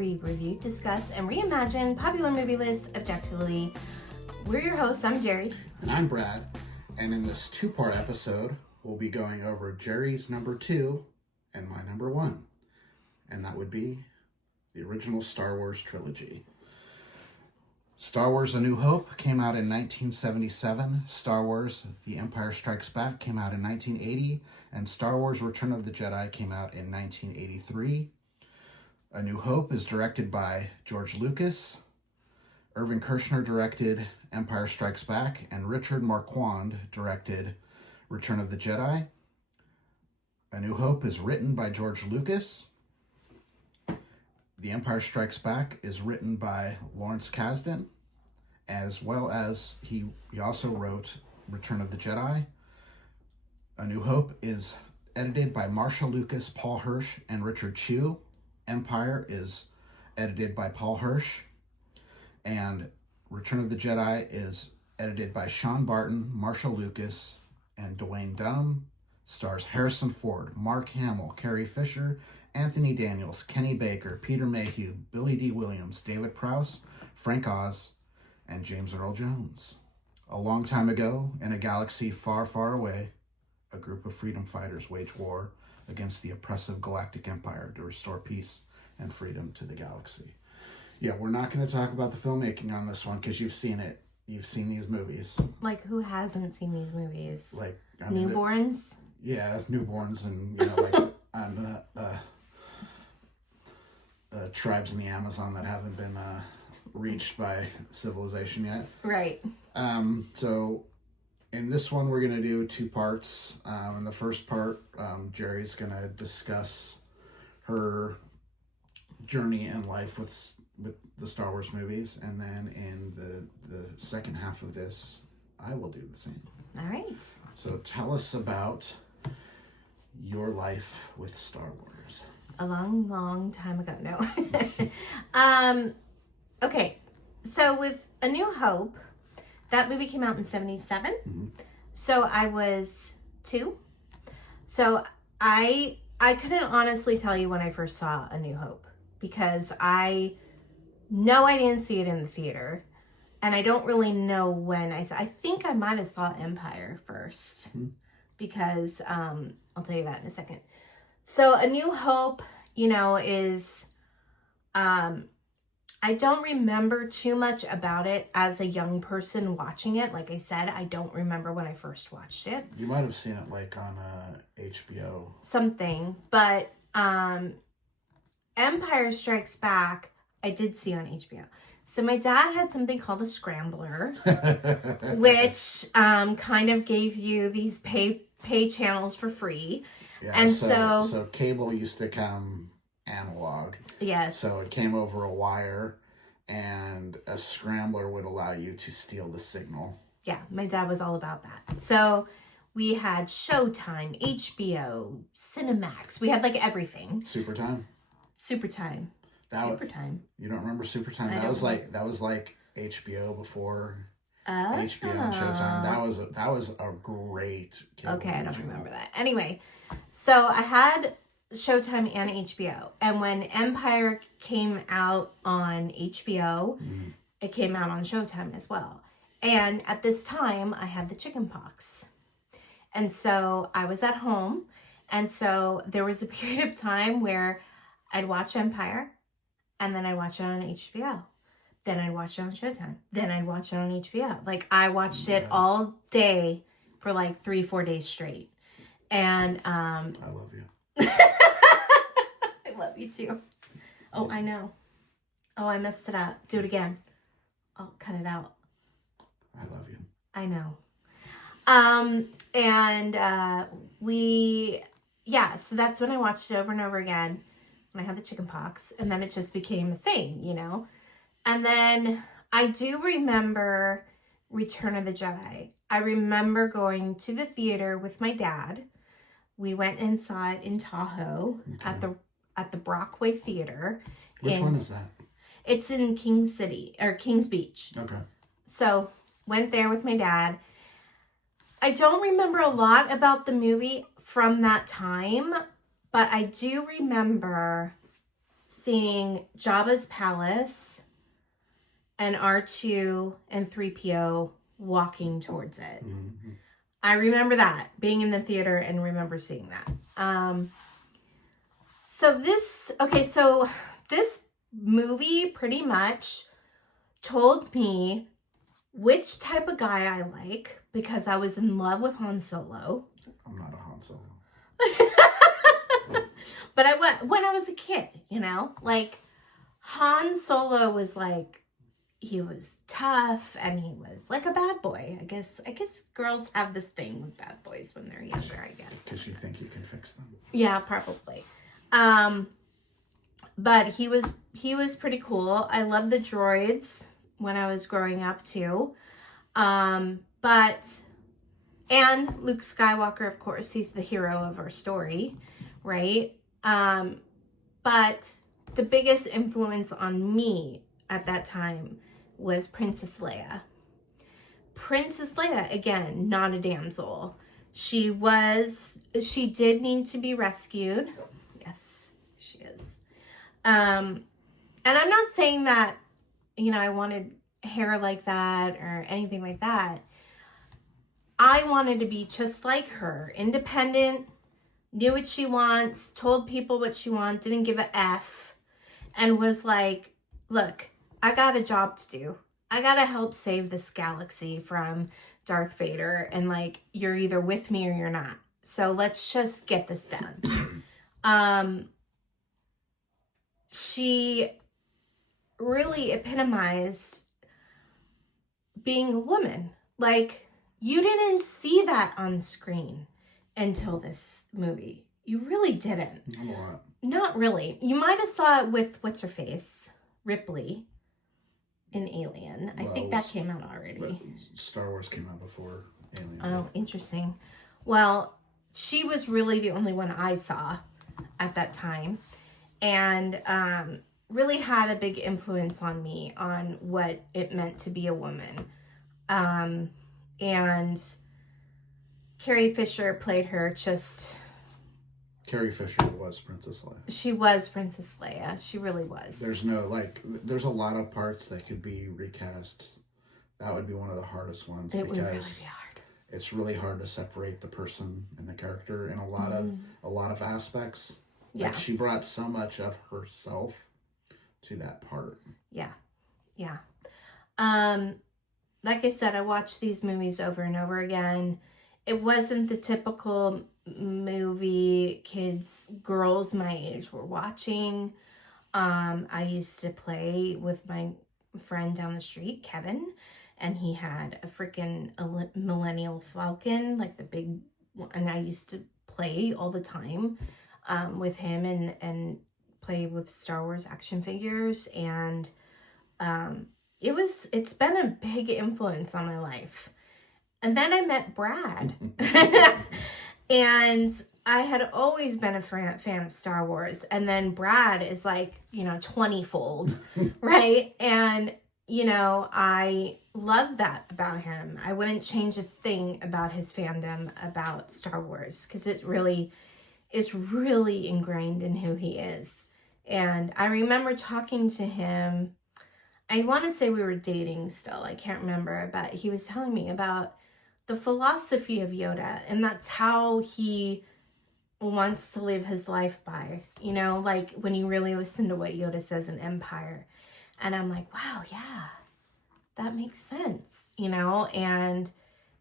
we review, discuss, and reimagine popular movie lists objectively. We're your hosts. I'm Jeri. And I'm Brad. And in this two-part episode, we'll be going over Jeri's number 2 and my number 1. And that would be the original Star Wars trilogy. Star Wars A New Hope came out in 1977. Star Wars The Empire Strikes Back came out in 1980. And Star Wars Return of the Jedi came out in 1983. A New Hope is directed by George Lucas. Irvin Kershner directed Empire Strikes Back, and Richard Marquand directed Return of the Jedi. A New Hope is written by George Lucas. The Empire Strikes Back is written by Lawrence Kasdan, as well as he also wrote Return of the Jedi. A New Hope is edited by Marsha Lucas, Paul Hirsch, and Richard Chew. Empire is edited by Paul Hirsch. And Return of the Jedi is edited by Sean Barton, Marsha Lucas, and Dwayne Dunham. Stars Harrison Ford, Mark Hamill, Carrie Fisher, Anthony Daniels, Kenny Baker, Peter Mayhew, Billy D. Williams, David Prowse, Frank Oz, and James Earl Jones. A long time ago, in a galaxy far, far away, a group of freedom fighters wage war against the oppressive galactic empire to restore peace and freedom to the galaxy. Yeah, we're not going to talk about the filmmaking on this one because you've seen it. You've seen these movies. Like, who hasn't seen these movies? Like, newborns? Newborns and, tribes in the Amazon that haven't been reached by civilization yet. Right. So in this one, we're going to do 2 parts. In the first part, Jeri's going to discuss her journey in life with the Star Wars movies, and then in the second half of this, I will do the same. All right. So tell us about your life with Star Wars. A long, long time ago. No. Okay. So with A New Hope, that movie came out in 77. Mm-hmm. So I was 2. So I couldn't honestly tell you when I first saw A New Hope, because I know I didn't see it in the theater, and I don't really know when I think I might have saw Empire first, because I'll tell you that in a second. So A New Hope, is I don't remember too much about it as a young person watching it. Like I said, I don't remember when I first watched it. You might have seen it like on HBO. Something, but Empire Strikes Back, I did see on HBO. So my dad had something called a scrambler, which kind of gave you these pay channels for free. Yeah, and so cable used to come analog. Yes. So it came over a wire, and a scrambler would allow you to steal the signal. Yeah, my dad was all about that. So we had Showtime, HBO, Cinemax. We had like everything. Supertime. Supertime. You don't remember Supertime? That was like HBO before HBO and Showtime. That was a great cable Okay, I don't channel. remember that. Anyway, so I had Showtime and HBO, and when Empire came out on HBO, it came out on Showtime as well. And at this time, I had the chicken pox, and so I was at home, and so there was a period of time where I'd watch Empire, and then I'd watch it on HBO. Then I'd watch it on Showtime. Then I'd watch it on HBO. Like, I watched it all day for like 3-4 days straight. And I love you. I love you too. Oh, I know. Oh, I messed it up. Do it again. I'll cut it out. I love you. I know. So that's when I watched it over and over again when I had the chicken pox, and then it just became a thing, And then I do remember Return of the Jedi. I remember going to the theater with my dad. We went and saw it in Tahoe at the Brockway Theater. Which one is that? It's in Kings Beach. Okay. So went there with my dad. I don't remember a lot about the movie from that time, but I do remember seeing Jabba's palace and R2 and 3PO walking towards it. Mm-hmm. I remember that, being in the theater and remember seeing that. So this movie pretty much told me which type of guy I like, because I was in love with Han Solo. I'm not a Han Solo. But when I was a kid, like Han Solo was like, he was tough and he was like a bad boy. I guess girls have this thing with bad boys when they're younger, I guess. Because you think you can fix them. Yeah, probably. But he was pretty cool. I loved the droids when I was growing up too. And Luke Skywalker, of course, he's the hero of our story, right? But the biggest influence on me at that time was Princess Leia. Princess Leia, again, not a damsel. She did need to be rescued. Yes, she is. And I'm not saying that, I wanted hair like that or anything like that. I wanted to be just like her, independent, knew what she wants, told people what she wants, didn't give a F, and was like, look, I got a job to do. I got to help save this galaxy from Darth Vader, and like, you're either with me or you're not. So let's just get this done. She really epitomized being a woman. Like, you didn't see that on screen until this movie. You really didn't. Not a lot. Not really. You might have saw it with what's her face, Ripley, in Alien. I think that came out already. Star Wars came out before Alien. Oh, interesting. Well, she was really the only one I saw at that time, and really had a big influence on me on what it meant to be a woman. And Carrie Fisher played her just... Carrie Fisher was Princess Leia. She was Princess Leia. She really was. There's a lot of parts that could be recast. That would be one of the hardest ones. It would really be hard. It's really hard to separate the person and the character in a lot of aspects. Yeah. Like, she brought so much of herself to that part. Yeah. Yeah. Like I said, I watched these movies over and over again. It wasn't the typical movie girls my age were watching. I used to play with my friend down the street, Kevin, and he had a freaking Millennial Falcon, like the big one, and I used to play all the time with him and play with Star Wars action figures, and it's been a big influence on my life. And then I met Brad. And I had always been a fan of Star Wars. And then Brad is like, 20-fold, right? And, I love that about him. I wouldn't change a thing about his fandom about Star Wars, because it really is really ingrained in who he is. And I remember talking to him. I want to say we were dating still. I can't remember. But he was telling me about the philosophy of Yoda, and that's how he wants to live his life by, like when you really listen to what Yoda says in Empire. And I'm like, wow, yeah, that makes sense, and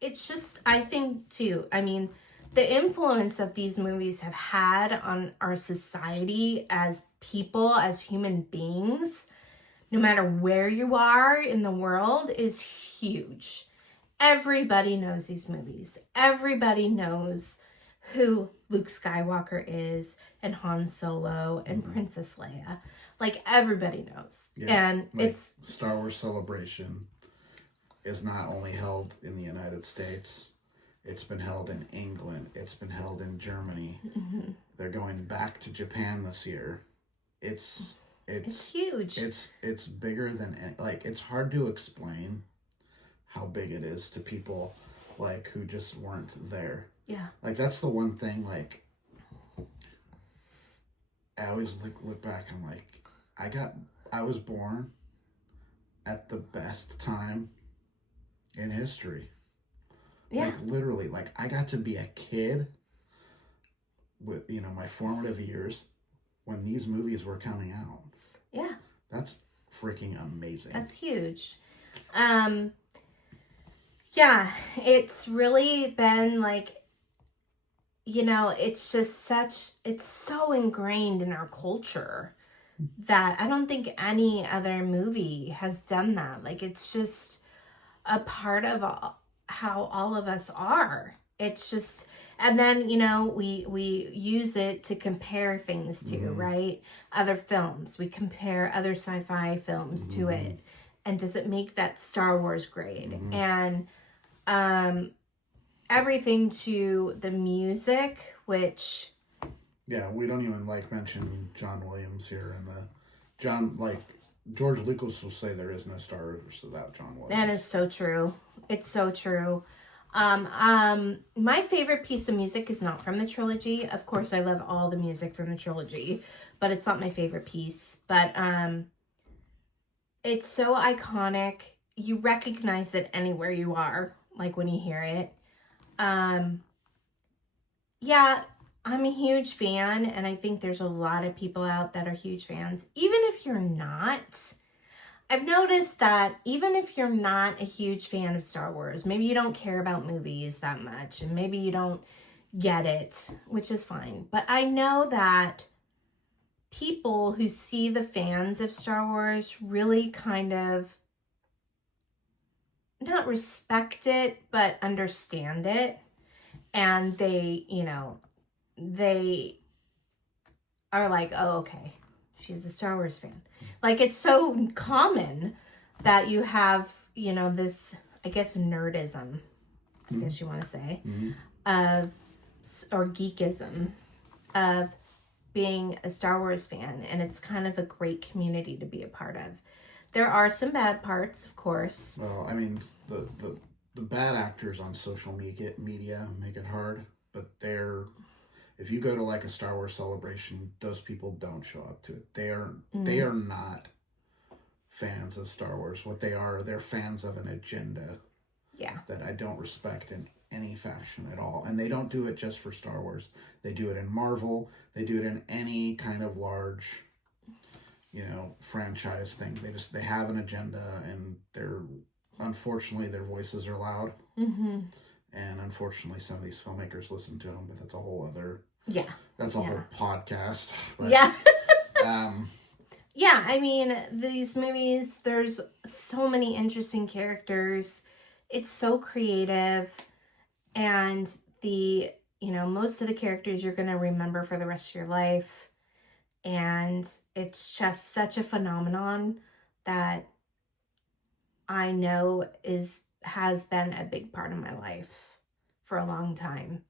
it's just, I think too, the influence that these movies have had on our society as people, as human beings, no matter where you are in the world, is huge. Everybody knows these movies. Everybody knows who Luke Skywalker is, and Han Solo, and Princess Leia. Like, everybody knows. Yeah, and like, it's... Star Wars Celebration is not only held in the United States, it's been held in England, it's been held in Germany. Mm-hmm. They're going back to Japan this year. It's huge. It's bigger than... Like, it's hard to explain how big it is to people, like, who just weren't there. Yeah. Like, that's the one thing, like, I always look back and, like, I was born at the best time in history. Yeah. Like, literally, like, I got to be a kid with, my formative years when these movies were coming out. Yeah. That's freaking amazing. That's huge. Yeah, it's really been like, it's just it's so ingrained in our culture that I don't think any other movie has done that. Like, it's just a part of how all of us are. It's just, and then, we use it to compare things to, right? Other films. We compare other sci-fi films to it. And does it make that Star Wars grade? And everything to the music, which... Yeah, we don't even, mention John Williams here. George Lucas will say there is no Star Wars without John Williams. That is so true. It's so true. My favorite piece of music is not from the trilogy. Of course, I love all the music from the trilogy, but it's not my favorite piece. But it's so iconic. You recognize it anywhere you are, like when you hear it. Yeah, I'm a huge fan, and I think there's a lot of people out that are huge fans. Even if you're not, I've noticed that even if you're not a huge fan of Star Wars, maybe you don't care about movies that much, and maybe you don't get it, which is fine. But I know that people who see the fans of Star Wars really kind of not respect it, but understand it. And they, they are like, oh, okay, she's a Star Wars fan. Like, it's so common that you have, this, I guess, nerdism, I guess you want to say, or geekism of being a Star Wars fan. And it's kind of a great community to be a part of. There are some bad parts, of course. Well, I mean, the bad actors on social media make it hard, but if you go to a Star Wars celebration, those people don't show up to it. They are not fans of Star Wars. What they're fans of an agenda. Yeah. That I don't respect in any fashion at all. And they don't do it just for Star Wars. They do it in Marvel. They do it in any kind of large, franchise thing. They have an agenda, and unfortunately, their voices are loud. And unfortunately, some of these filmmakers listen to them, but that's a whole other... Yeah. That's a whole podcast. But, yeah. Yeah, I mean, these movies, there's so many interesting characters. It's so creative. And most of the characters you're going to remember for the rest of your life. And it's just such a phenomenon that I know has been a big part of my life for a long time.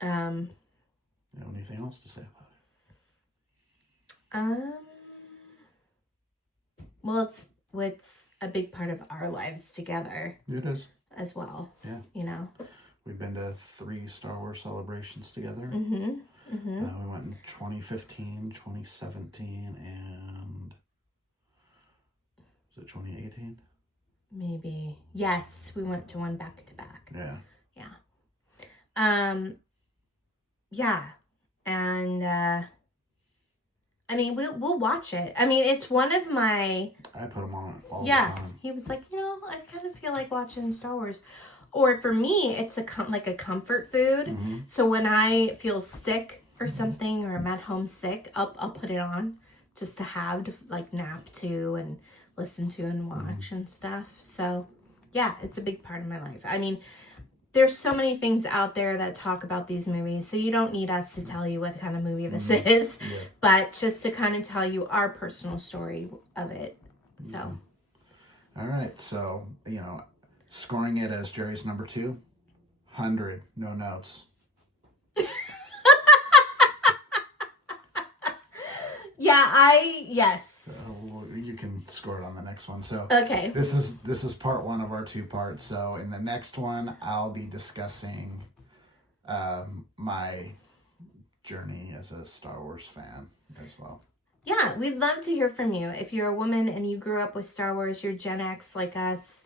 Anything else to say about it? Well, it's a big part of our lives together. It is. As well. Yeah. We've been to 3 Star Wars celebrations together. We went in 2015, 2017, and was it 2018? Maybe. Yes, we went to one back to back. Yeah. Yeah. And I mean, we'll watch it. I mean, it's one of my... I put them on all the time. He was like, I kind of feel like watching Star Wars. Or for me, it's like a comfort food. So when I feel sick or something, or I'm at home sick, I'll put it on just to have to nap to and listen to and watch and stuff. So yeah, it's a big part of my life. I mean, there's so many things out there that talk about these movies, so you don't need us to tell you what kind of movie this is, but just to kind of tell you our personal story of it. So. All right. So, scoring it as Jeri's number 2, 100, no notes. Yes. You can score it on the next one. So okay. This is part 1 of our 2 parts. So in the next one, I'll be discussing my journey as a Star Wars fan as well. Yeah, we'd love to hear from you. If you're a woman and you grew up with Star Wars, you're Gen X like us,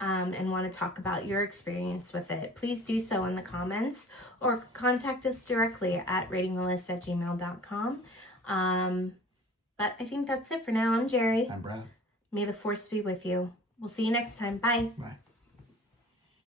and want to talk about your experience with it, please do so in the comments or contact us directly at ratingthelist@gmail.com. But I think that's it for now. I'm Jeri. I'm Brad. May the force be with you. We'll see you next time. Bye. Bye.